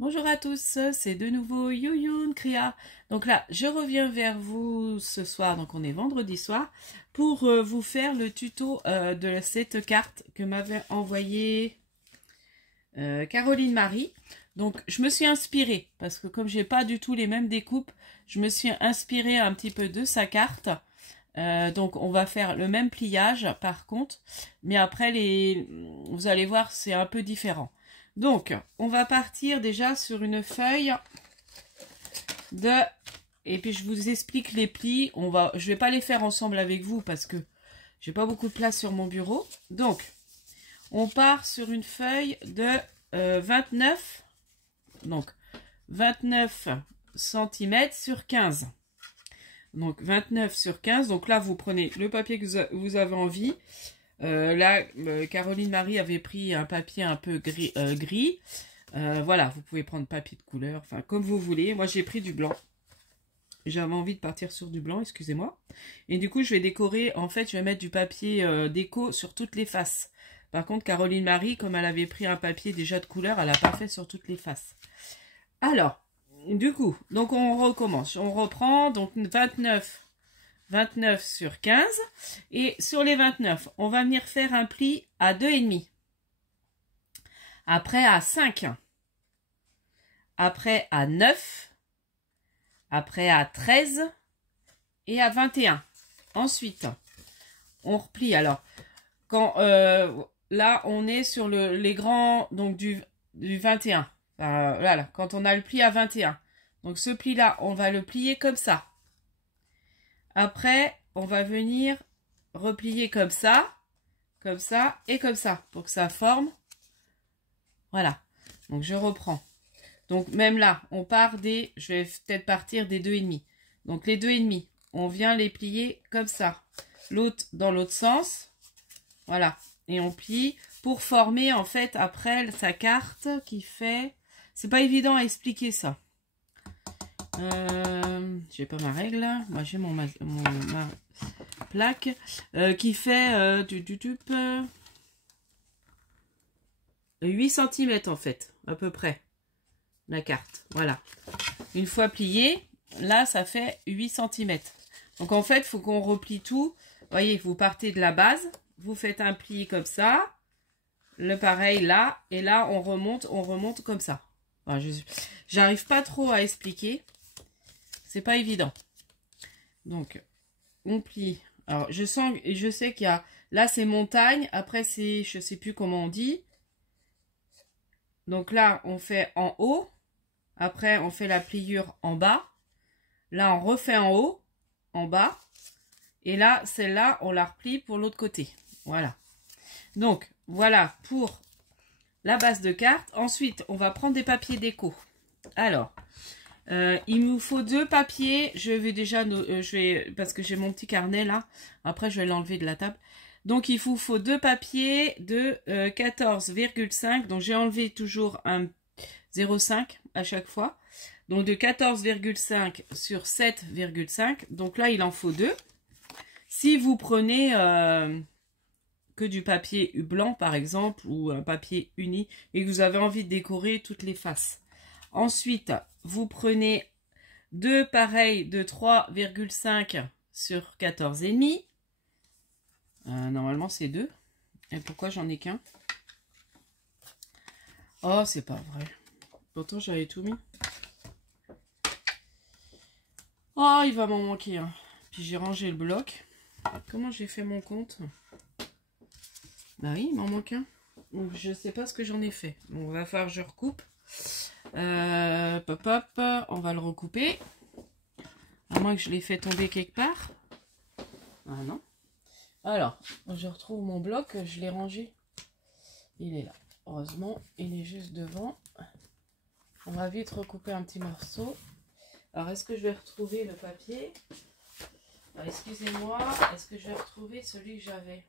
Bonjour à tous, c'est de nouveau Yoyoun Kriya. Donc là, je reviens vers vous ce soir, donc on est vendredi soir, pour vous faire le tuto de cette carte que m'avait envoyée Caroline Marie. Donc je me suis inspirée, parce que comme j'ai pas du tout les mêmes découpes, je me suis inspirée un petit peu de sa carte. Donc on va faire le même pliage par contre, mais après vous allez voir c'est un peu différent. Donc on va partir déjà sur une feuille et puis je vous explique les plis. Je vais pas les faire ensemble avec vous parce que j'ai pas beaucoup de place sur mon bureau. Donc on part sur une feuille de 29 cm sur 15. Donc 29 sur 15, donc là vous prenez le papier que vous avez envie. Là, Caroline Marie avait pris un papier un peu gris. Voilà, vous pouvez prendre papier de couleur, enfin comme vous voulez. Moi j'ai pris du blanc. J'avais envie de partir sur du blanc, excusez-moi. Et du coup je vais décorer, en fait je vais mettre du papier déco sur toutes les faces. Par contre Caroline Marie, comme elle avait pris un papier déjà de couleur, elle n'a pas fait sur toutes les faces. Alors, du coup, donc on recommence. On reprend, donc 29 sur 15. Et sur les 29, on va venir faire un pli à 2,5. Après à 5. Après à 9. Après à 13. Et à 21. Ensuite, on replie. Alors, quand là, on est sur les grands, donc du 21. Voilà, quand on a le pli à 21. Donc ce pli-là, on va le plier comme ça. Après, on va venir replier comme ça et comme ça, pour que ça forme. Voilà. Donc je reprends. Donc même là, on part des, je vais peut-être partir des 2,5. Donc les 2,5, on vient les plier comme ça. L'autre dans l'autre sens. Voilà. Et on plie pour former en fait après sa carte qui fait... C'est pas évident à expliquer ça. J'ai pas ma règle. Moi j'ai ma plaque qui fait 8 cm en fait, à peu près. La carte. Voilà. Une fois pliée, là ça fait 8 cm. Donc en fait, il faut qu'on replie tout. Vous voyez, vous partez de la base, vous faites un pli comme ça. Le pareil là, et là on remonte comme ça. Enfin, j'arrive pas trop à expliquer. C'est pas évident. Donc, on plie. Alors, je sens et je sais qu'il y a... Là, c'est montagne. Après, c'est... Je sais plus comment on dit. Donc là, on fait en haut. Après, on fait la pliure en bas. Là, on refait en haut, en bas. Et là, celle-là, on la replie pour l'autre côté. Voilà. Donc, voilà pour la base de carte. Ensuite, on va prendre des papiers déco. Alors... il nous faut 2 papiers. Je vais déjà, parce que j'ai mon petit carnet là. Après, je vais l'enlever de la table. Donc, il vous faut 2 papiers de 14,5. Donc, j'ai enlevé toujours un 0,5 à chaque fois. Donc, de 14,5 sur 7,5. Donc là, il en faut 2. Si vous prenez que du papier blanc, par exemple, ou un papier uni, et que vous avez envie de décorer toutes les faces. Ensuite, vous prenez 2 pareils de 3,5 sur 14,5. Normalement, c'est 2. Et pourquoi j'en ai qu'un? Oh, c'est pas vrai. Pourtant, j'avais tout mis. Oh, il va m'en manquer un. Puis j'ai rangé le bloc. Comment j'ai fait mon compte? Bah oui, il m'en manque un. Donc, je sais pas ce que j'en ai fait. Bon, il va falloir que je recoupe. On va le recouper. À moins que je l'ai fait tomber quelque part. Ah non. Alors, je retrouve mon bloc, je l'ai rangé. Il est là. Heureusement, il est juste devant. On va vite recouper un petit morceau. Alors, est-ce que je vais retrouver le papier? Excusez-moi, est-ce que je vais retrouver celui que j'avais?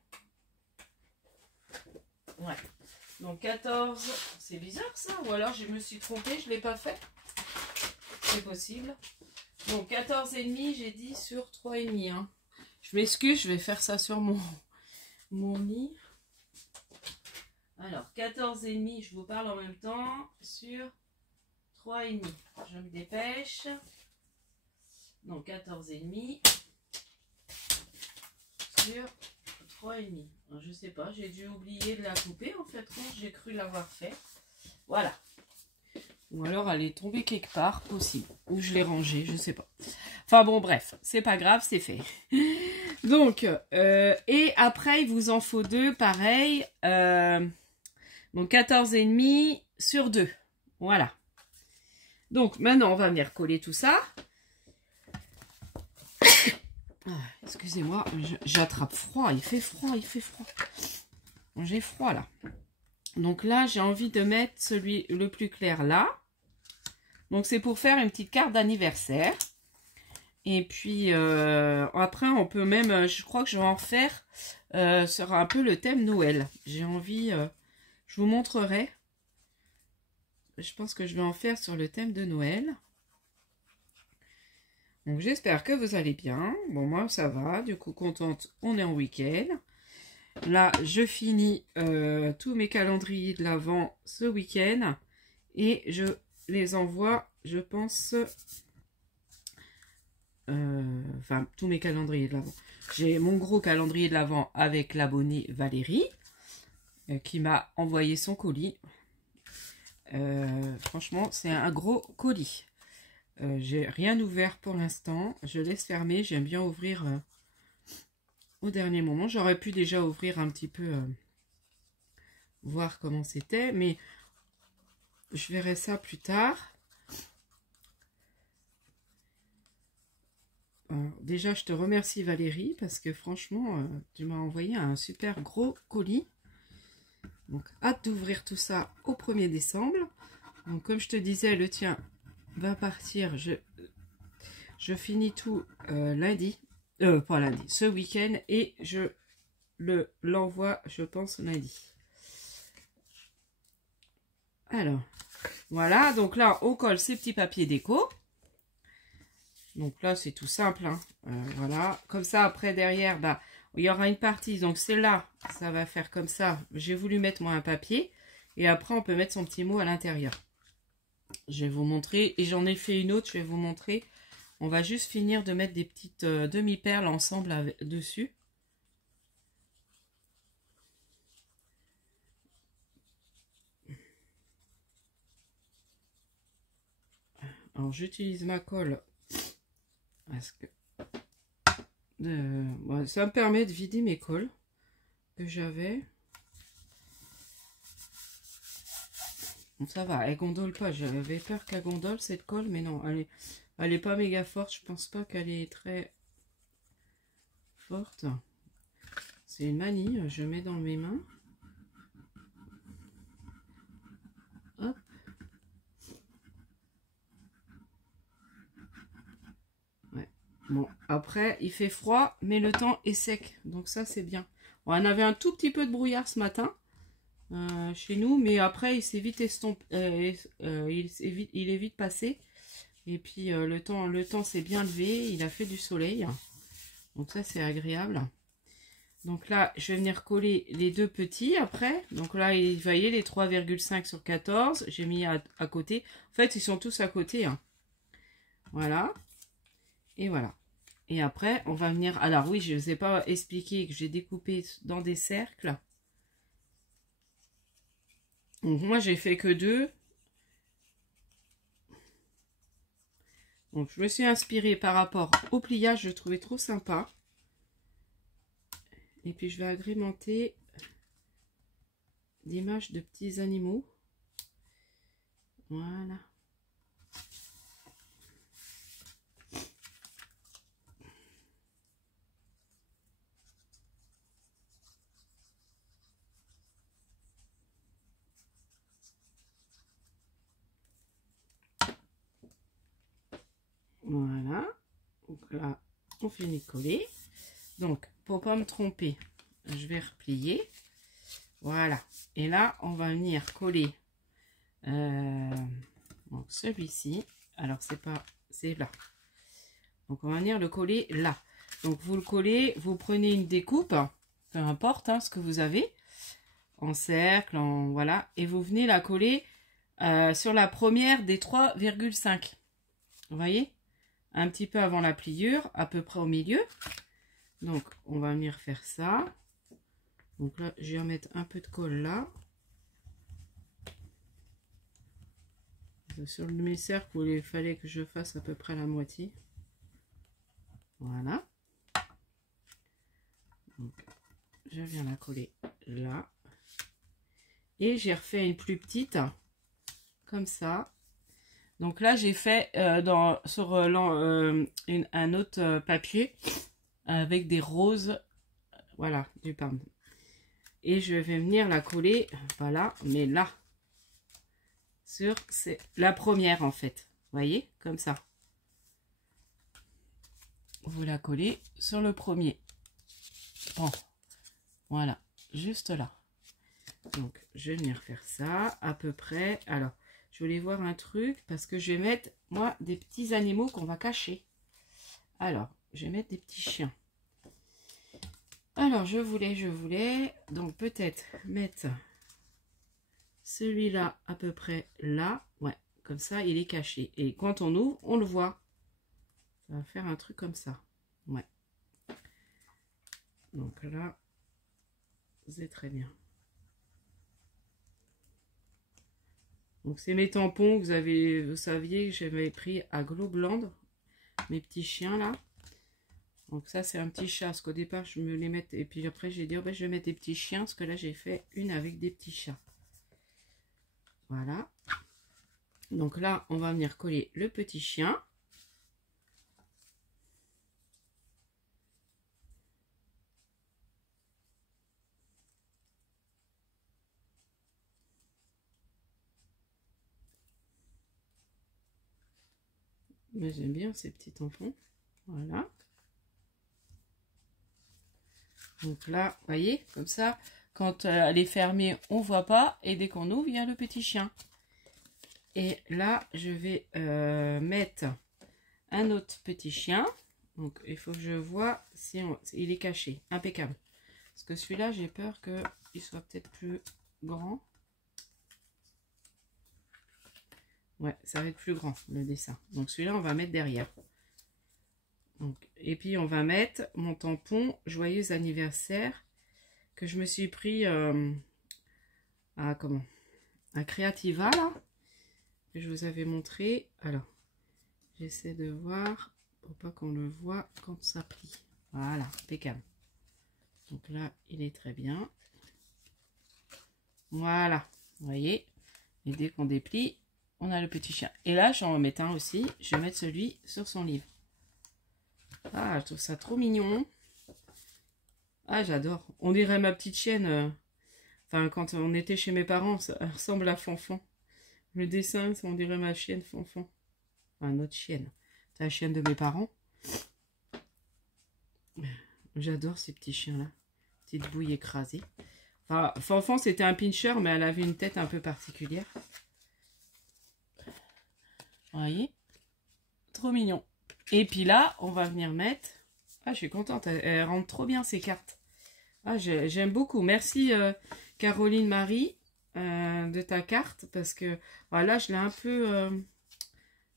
Ouais. Donc 14, c'est bizarre ça, ou alors je me suis trompée, je ne l'ai pas fait. C'est possible. Donc 14,5, j'ai dit sur 3,5. Hein. Je m'excuse, je vais faire ça sur mon lit. Alors 14,5, je vous parle en même temps, sur 3,5. Je me dépêche. Donc 14,5 sur 3,5. Je sais pas, j'ai dû oublier de la couper en fait, quand j'ai cru l'avoir fait. Voilà. Ou alors elle est tombée quelque part, possible. Ou je l'ai rangée, je sais pas. Enfin bon, bref, c'est pas grave, c'est fait. Donc, et après, il vous en faut deux, pareil. Donc 14,5 sur 2. Voilà. Donc maintenant, on va venir coller tout ça. Excusez-moi, j'attrape froid, il fait froid, il fait froid. J'ai froid là. Donc là, j'ai envie de mettre celui le plus clair là. Donc c'est pour faire une petite carte d'anniversaire. Et puis après, on peut même, je crois que je vais en faire sur un peu le thème Noël. J'ai envie, je vous montrerai. Je pense que je vais en faire sur le thème de Noël. Donc j'espère que vous allez bien. Bon, moi ça va, du coup contente, on est en week-end. Là je finis tous mes calendriers de l'Avent ce week-end. Et je les envoie, je pense, enfin tous mes calendriers de l'Avent. J'ai mon gros calendrier de l'Avent avec l'abonnée Valérie qui m'a envoyé son colis. Franchement c'est un gros colis. J'ai rien ouvert pour l'instant, je laisse fermer, j'aime bien ouvrir au dernier moment. J'aurais pu déjà ouvrir un petit peu, voir comment c'était, mais je verrai ça plus tard. Déjà, je te remercie Valérie, parce que franchement, tu m'as envoyé un super gros colis. Donc, hâte d'ouvrir tout ça au 1er décembre. Donc, comme je te disais, le tien va partir, je finis tout lundi, pas lundi, ce week-end, et je l'envoie, je pense, lundi. Alors, voilà, donc là, on colle ces petits papiers déco. Donc là, c'est tout simple, hein. Voilà, comme ça, après, derrière, bah, il y aura une partie, donc celle-là, ça va faire comme ça. J'ai voulu mettre, moi, un papier, et après, on peut mettre son petit mot à l'intérieur. Je vais vous montrer, et j'en ai fait une autre, je vais vous montrer. On va juste finir de mettre des petites demi-perles ensemble dessus. Alors j'utilise ma colle parce que bon, ça me permet de vider mes colles que j'avais. Bon, ça va, elle gondole pas. J'avais peur qu'elle gondole cette colle, mais non, elle est pas méga forte. Je pense pas qu'elle est très forte. C'est une manie, je mets dans mes mains. Hop. Ouais. Bon, après, il fait froid, mais le temps est sec. Donc ça, c'est bien. Bon, on avait un tout petit peu de brouillard ce matin chez nous, mais après, il s'est vite estompé. Il est vite passé. Et puis, le temps s'est bien levé. Il a fait du soleil. Donc ça, c'est agréable. Donc là, je vais venir coller les deux petits après. Donc là, vous voyez, les 3,5 sur 14. J'ai mis à côté. En fait, ils sont tous à côté. Hein. Voilà. Et voilà. Et après, on va venir... Alors oui, je ne vous ai pas expliqué que j'ai découpé dans des cercles. Donc moi, j'ai fait que 2. Donc je me suis inspirée par rapport au pliage. Je le trouvais trop sympa. Et puis je vais agrémenter d'images de petits animaux. Voilà. Voilà. Donc là, on finit de coller. Donc, pour pas me tromper, je vais replier. Voilà. Et là, on va venir coller donc celui-ci. Alors, c'est là. Donc, on va venir le coller là. Donc, vous le collez, vous prenez une découpe, peu importe hein, ce que vous avez, en cercle, voilà. Et vous venez la coller sur la première des 3,5. Vous voyez? Un petit peu avant la pliure, à peu près au milieu. Donc, on va venir faire ça. Donc là, je vais remettre un peu de colle là. Sur mes cercles, il fallait que je fasse à peu près la moitié. Voilà. Donc, je viens la coller là. Et j'ai refait une plus petite, comme ça. Donc là, j'ai fait sur un autre papier avec des roses, voilà, du parme. Et je vais venir la coller, voilà, mais là, sur la première en fait. Vous voyez, comme ça. Vous la collez sur le premier. Bon, voilà, juste là. Donc, je vais venir faire ça à peu près. Alors, je voulais voir un truc parce que je vais mettre, moi, des petits animaux qu'on va cacher. Alors, je vais mettre des petits chiens. Alors, je voulais donc peut-être mettre celui-là à peu près là. Ouais, comme ça, il est caché. Et quand on ouvre, on le voit. Ça va faire un truc comme ça. Ouais. Donc là, c'est très bien. Donc c'est mes tampons, vous saviez que j'avais pris à Globland, mes petits chiens là. Donc ça c'est un petit chat, parce qu'au départ je me les mettais, et puis après j'ai dit oh ben, je vais mettre des petits chiens, parce que là j'ai fait une avec des petits chats. Voilà. Donc là on va venir coller le petit chien. Mais j'aime bien ces petits tampons. Voilà. Donc là, vous voyez, comme ça, quand elle est fermée, on ne voit pas. Et dès qu'on ouvre, il y a le petit chien. Et là, je vais mettre un autre petit chien. Donc, il faut que je vois si il est caché. Impeccable. Parce que celui-là, j'ai peur qu'il soit peut-être plus grand. Ouais, ça va être plus grand, le dessin. Donc, celui-là, on va mettre derrière. Donc, et puis, on va mettre mon tampon « Joyeux anniversaire » que je me suis pris à Creativa, là. Que je vous avais montré. Alors, j'essaie de voir pour pas qu'on le voit quand ça plie. Voilà, impeccable. Donc là, il est très bien. Voilà, vous voyez. Et dès qu'on déplie, on a le petit chien. Et là, j'en remets un aussi. Je vais mettre celui sur son livre. Ah, je trouve ça trop mignon. Ah, j'adore. On dirait ma petite chienne. Enfin, quand on était chez mes parents, ça ressemble à Fanfan. Le dessin, on dirait ma chienne Fanfan. Enfin, notre chienne. C'est la chienne de mes parents. J'adore ces petits chiens-là. Petite bouille écrasée. Enfin, Fanfan, c'était un pincher, mais elle avait une tête un peu particulière. Vous voyez? Trop mignon. Et puis là, on va venir mettre... Ah, je suis contente. Elle rentre trop bien, ces cartes. Ah, j'aime beaucoup. Merci, Caroline Marie, de ta carte. Parce que, voilà, je l'ai un peu...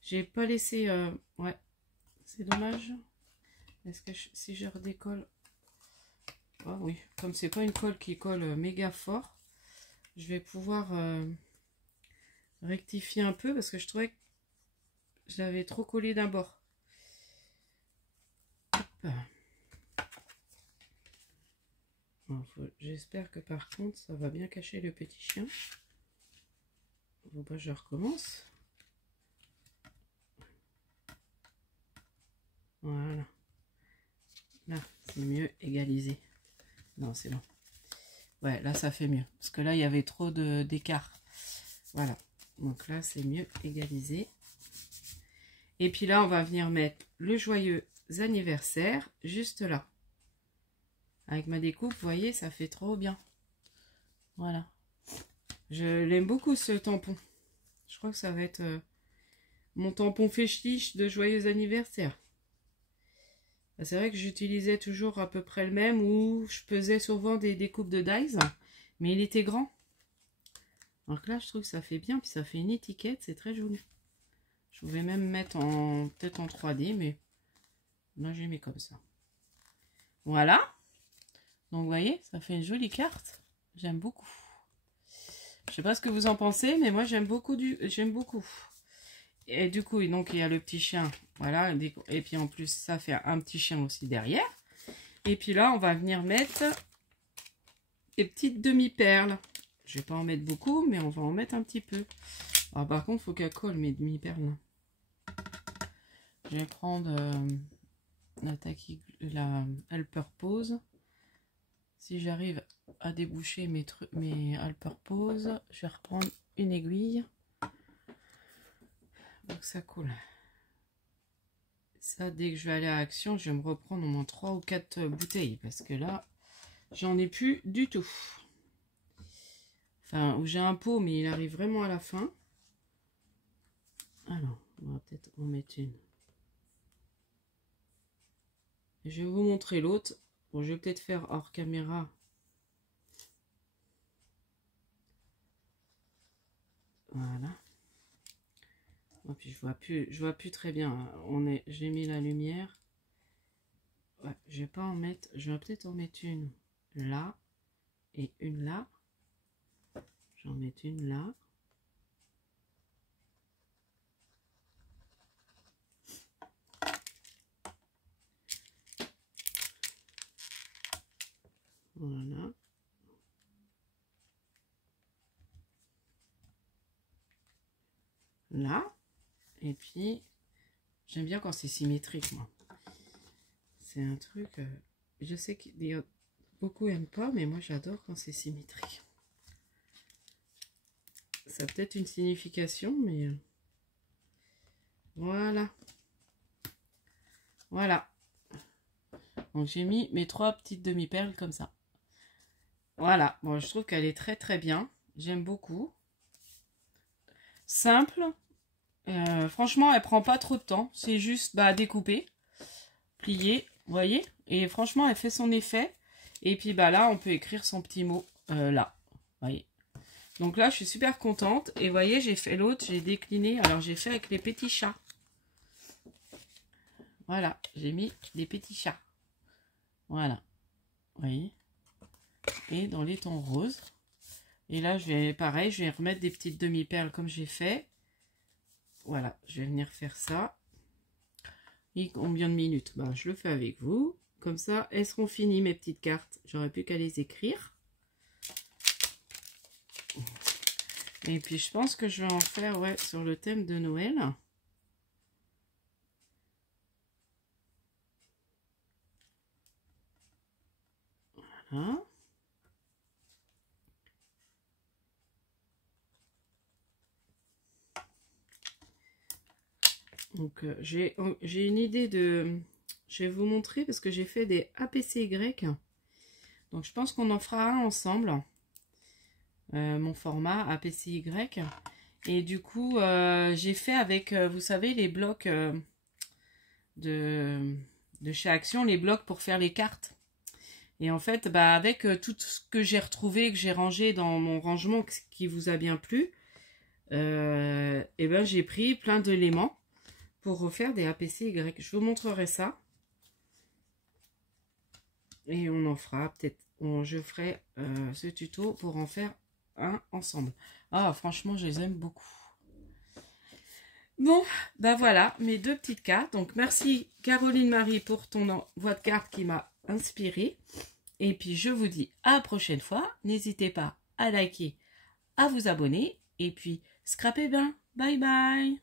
j'ai pas laissé... ouais, c'est dommage. Est-ce que si je redécolle... Ah oui, comme c'est pas une colle qui colle méga fort, je vais pouvoir rectifier un peu parce que je trouvais que je l'avais trop collé d'un bord. J'espère que par contre ça va bien cacher le petit chien. Bon bah je recommence. Voilà. Là, c'est mieux égalisé. Non, c'est bon. Ouais, là, ça fait mieux. Parce que là, il y avait trop d'écart. Voilà. Donc là, c'est mieux égalisé. Et puis là, on va venir mettre le joyeux anniversaire juste là. Avec ma découpe, vous voyez, ça fait trop bien. Voilà. Je l'aime beaucoup, ce tampon. Je crois que ça va être mon tampon fétiche de joyeux anniversaire. C'est vrai que j'utilisais toujours à peu près le même, où je faisais souvent des découpes de dies, mais il était grand. Alors que là, je trouve que ça fait bien, puis ça fait une étiquette, c'est très joli. Je pouvais même mettre en peut-être en 3D, mais là, j'ai mis comme ça. Voilà. Donc, vous voyez, ça fait une jolie carte. J'aime beaucoup. Je sais pas ce que vous en pensez, mais moi, j'aime beaucoup. J'aime beaucoup. Et du coup, donc, il y a le petit chien. Voilà. Et puis, en plus, ça fait un petit chien aussi derrière. Et puis là, on va venir mettre des petites demi-perles. Je vais pas en mettre beaucoup, mais on va en mettre un petit peu. Alors, par contre, il faut qu'elle colle mes demi-perles. Je vais prendre la Helper Pose. Si j'arrive à déboucher mes Helper Pose, je vais reprendre une aiguille. Donc ça coule. Ça, dès que je vais aller à Action, je vais me reprendre au moins 3 ou 4 bouteilles. Parce que là, j'en ai plus du tout. Enfin, j'ai un pot, mais il arrive vraiment à la fin. Alors, on va peut-être en mettre une. Je vais vous montrer l'autre. Bon, je vais peut-être faire hors caméra. Voilà. Et puis je vois plus très bien. J'ai mis la lumière. Ouais, je vais pas en mettre. Je vais peut-être en mettre une là et une là. J'en mets une là. Voilà. Là. Et puis, j'aime bien quand c'est symétrique, moi. C'est un truc... je sais que beaucoup n'aiment pas, mais moi, j'adore quand c'est symétrique. Ça a peut-être une signification, mais... voilà. Voilà. Donc, j'ai mis mes 3 petites demi-perles comme ça. Voilà. Bon, je trouve qu'elle est très, très bien. J'aime beaucoup. Simple. Franchement, elle prend pas trop de temps. C'est juste à découper, plier, vous voyez. Et franchement, elle fait son effet. Et puis là, on peut écrire son petit mot là. Vous voyez. Donc là, je suis super contente. Et vous voyez, j'ai fait l'autre, j'ai décliné. Alors, j'ai fait avec les petits chats. Voilà, j'ai mis des petits chats. Voilà. Vous voyez. Et dans les tons roses. Et là, pareil, je vais remettre des petites demi-perles comme j'ai fait. Voilà, je vais venir faire ça. Et combien de minutes? Je le fais avec vous. Comme ça, elles seront finies, mes petites cartes. J'aurai plus qu'à les écrire. Et puis, je pense que je vais en faire, ouais, sur le thème de Noël. Voilà. Donc, j'ai une idée de... Je vais vous montrer parce que j'ai fait des APCY. Donc, je pense qu'on en fera un ensemble. Mon format APCY. Et du coup, j'ai fait avec, vous savez, les blocs de chez Action, les blocs pour faire les cartes. Et en fait, avec tout ce que j'ai retrouvé, que j'ai rangé dans mon rangement qui vous a bien plu, et j'ai pris plein d'éléments pour refaire des APCY. Je vous montrerai ça. Et on en fera peut-être, je ferai ce tuto pour en faire un ensemble. Ah, franchement, je les aime beaucoup. Bon, voilà, mes 2 petites cartes. Donc, merci Caroline Marie pour ton envoi de carte qui m'a inspirée. Et puis, je vous dis à la prochaine fois. N'hésitez pas à liker, à vous abonner. Et puis, scrapez bien. Bye bye.